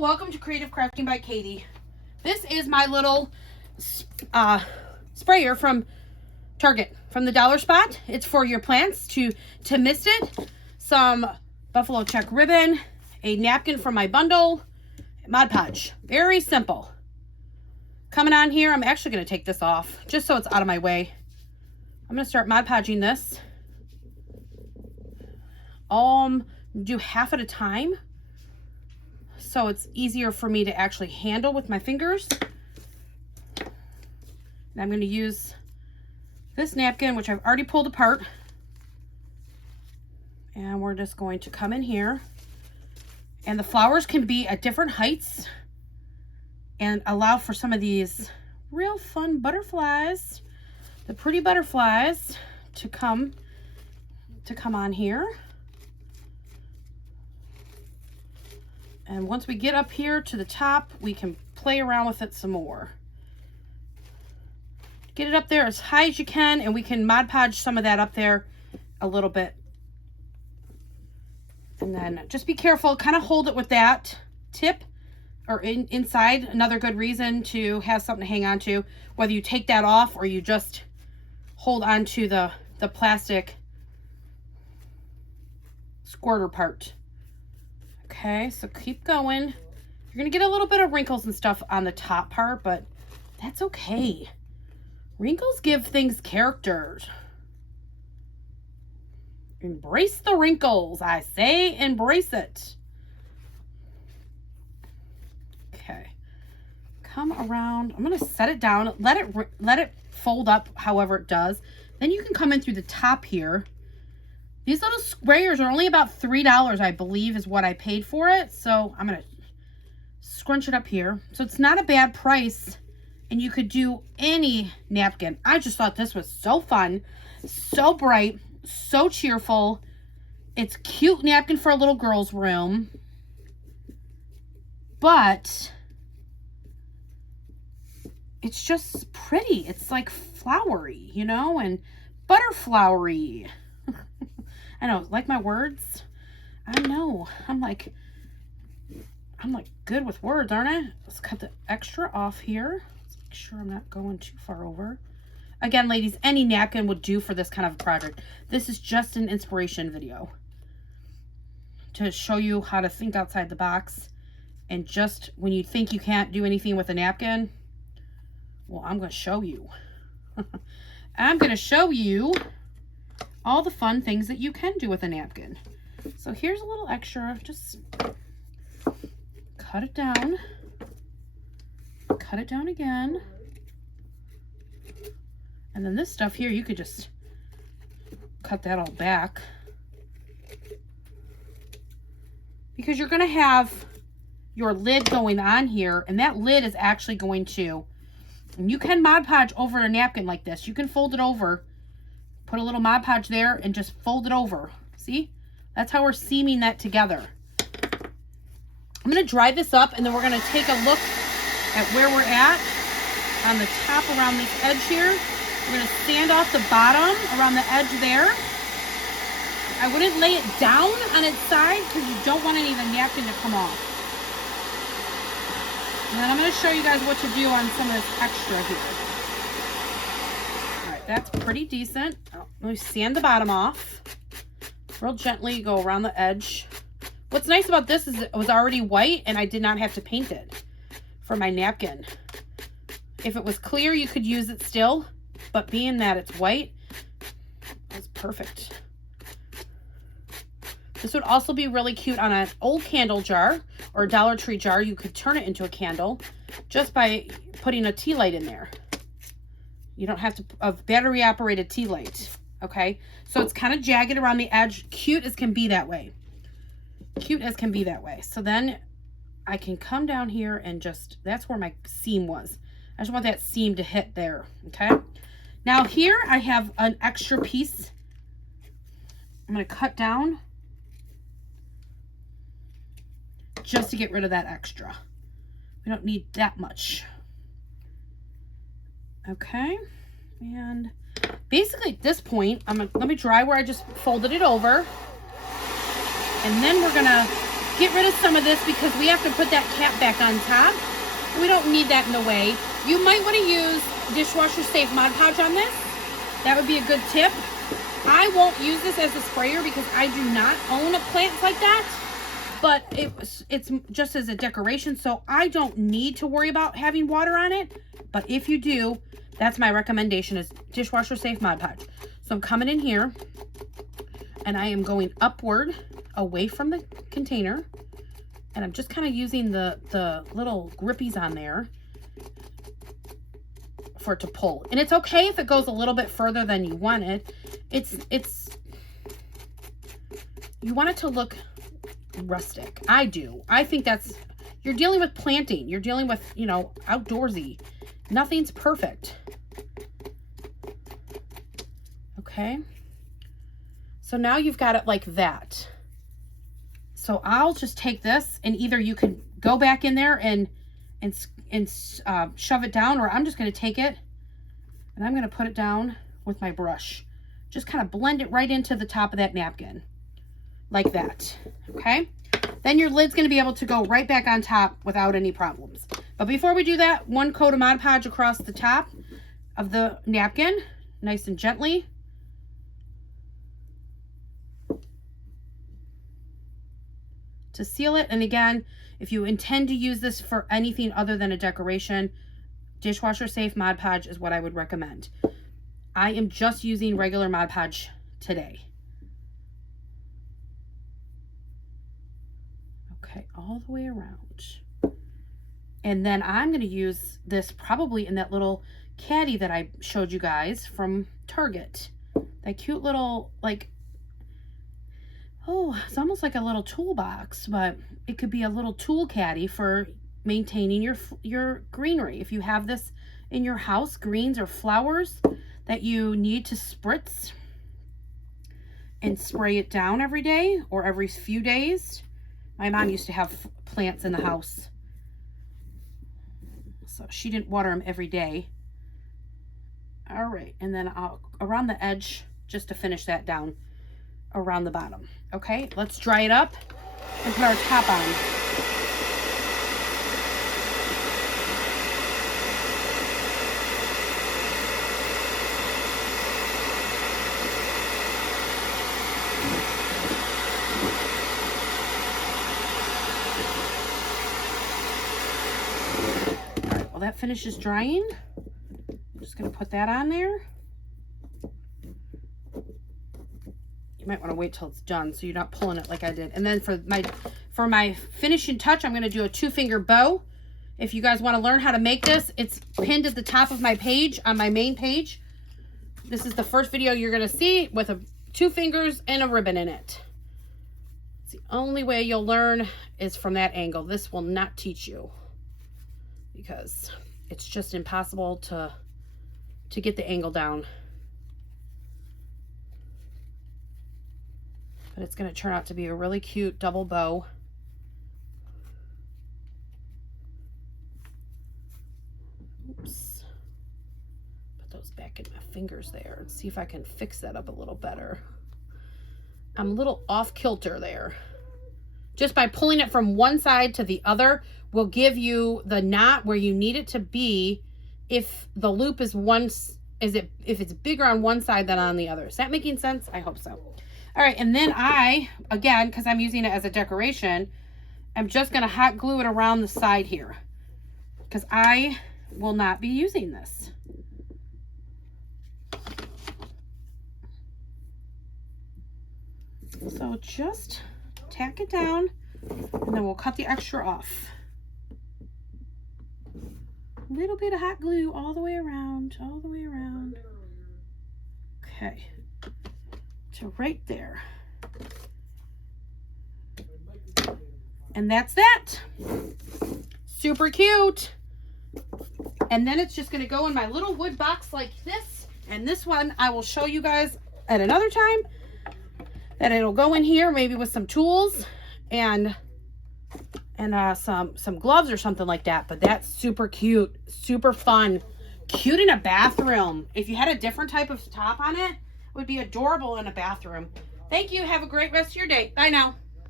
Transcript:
welcome to Creative Crafting by Katie. This is my little sprayer from Target, from the dollar spot. It's for your plants to mist it. Some buffalo check ribbon, a napkin from my bundle, Mod Podge. Very simple. Coming on here, I'm actually going to take this off just so it's out of my way. I'm going to start Mod Podging this. Do half at a time, so it's easier for me to actually handle with my fingers. And I'm going to use this napkin, which I've already pulled apart, and we're just going to come in here, and the flowers can be at different heights and allow for some of these real fun butterflies, the pretty butterflies, to come on here. And once we get up here to the top, we can play around with it some more. Get it up there as high as you can, and we can Mod Podge some of that up there a little bit. And then just be careful, kind of hold it with that tip or inside. Another good reason to have something to hang on to, whether you take that off or you just hold on to the plastic squirter part. Okay, so keep going. You're going to get a little bit of wrinkles and stuff on the top part, but that's okay. Wrinkles give things character. Embrace the wrinkles. I say embrace it. Okay. Come around. I'm going to set it down. Let it fold up however it does. Then you can come in through the top here. These little sprayers are only about $3, I believe, is what I paid for it. So I'm going to scrunch it up here. So it's not a bad price, and you could do any napkin. I just thought this was so fun, so bright, so cheerful. It's a cute napkin for a little girl's room, but it's just pretty. It's like flowery, you know, and butterflowery. I know, like my words? I know. I'm like good with words, aren't I? Let's cut the extra off here. Let's make sure I'm not going too far over. Again, ladies, any napkin would do for this kind of project. This is just an inspiration video to show you how to think outside the box. And just when you think you can't do anything with a napkin, well, I'm going to show you. I'm going to show you all the fun things that you can do with a napkin. So here's a little extra. Just cut it down. Cut it down again. And then this stuff here, you could just cut that all back, because you're going to have your lid going on here, and that lid is actually going to, and you can Mod Podge over a napkin like this. You can fold it over, put a little Mod Podge there, and just fold it over. See? That's how we're seaming that together. I'm going to dry this up, and then we're going to take a look at where we're at on the top around this edge here. We're going to sand off the bottom around the edge there. I wouldn't lay it down on its side because you don't want any of the napkin to come off. And then I'm going to show you guys what to do on some of this extra here. All right, that's pretty decent. Oh, let me sand the bottom off. Real gently go around the edge. What's nice about this is it was already white and I did not have to paint it for my napkin. If it was clear, you could use it still, but being that it's white, it's perfect. This would also be really cute on an old candle jar or a Dollar Tree jar. You could turn it into a candle just by putting a tea light in there. You don't have to, a battery operated tea light. Okay, so it's kind of jagged around the edge. Cute as can be that way. Cute as can be that way. So then I can come down here and just, that's where my seam was. I just want that seam to hit there. Okay, now here I have an extra piece. I'm going to cut down just to get rid of that extra. We don't need that much. Okay, and basically at this point, let me dry where I just folded it over, and then we're gonna get rid of some of this because we have to put that cap back on top. We don't need that in the way. You might want to use dishwasher safe Mod Podge on this. That would be a good tip. I won't use this as a sprayer because I do not own a plant like that. But it's just as a decoration, so I don't need to worry about having water on it. But if you do, that's my recommendation, is dishwasher safe Mod Podge. So I'm coming in here and I am going upward away from the container, and I'm just kind of using the little grippies on there for it to pull. And it's okay if it goes a little bit further than you want it. You want it to look rustic. I do. I think you're dealing with planting. You're dealing with, you know, outdoorsy. Nothing's perfect. Okay. So now you've got it like that. So I'll just take this, and either you can go back in there and shove it down, or I'm just going to take it and I'm going to put it down with my brush. Just kind of blend it right into the top of that napkin like that. Okay. Then your lid's going to be able to go right back on top without any problems. But before we do that, one coat of Mod Podge across the top of the napkin, nice and gently. To seal it. And again, if you intend to use this for anything other than a decoration, dishwasher safe Mod Podge is what I would recommend. I am just using regular Mod Podge today. Okay, all the way around. And then I'm going to use this probably in that little caddy that I showed you guys from Target. That cute little, like, oh, it's almost like a little toolbox, but it could be a little tool caddy for maintaining your greenery. If you have this in your house, greens or flowers that you need to spritz and spray it down every day or every few days. My mom used to have plants in the house, so she didn't water them every day. All right, and then I'll around the edge just to finish that down around the bottom. Okay, let's dry it up and put our top on. All right, well, that finishes drying. I'm just going to put that on there. You might want to wait till it's done so you're not pulling it like I did. And then for my finishing touch, I'm going to do a 2-finger bow. If you guys want to learn how to make this, it's pinned at the top of my page on my main page. This is the first video you're going to see with 2 fingers and a ribbon in it. It's the only way you'll learn is from that angle. This will not teach you because it's just impossible to get the angle down. But it's going to turn out to be a really cute double bow. Oops. Put those back in my fingers there and see if I can fix that up a little better. I'm a little off kilter there. Just by pulling it from one side to the other will give you the knot where you need it to be if the loop is if it's bigger on one side than on the other. Is that making sense? I hope so. All right, and then again, because I'm using it as a decoration, I'm just going to hot glue it around the side here because I will not be using this. So just tack it down, and then we'll cut the extra off. A little bit of hot glue all the way around, all the way around. Okay. To right there. And that's that. Super cute. And then it's just going to go in my little wood box like this. And this one I will show you guys at another time. That it'll go in here maybe with some tools and some gloves or something like that. But that's super cute. Super fun. Cute in a bathroom. If you had a different type of top on it, would be adorable in a bathroom. Thank you. Have a great rest of your day. Bye now.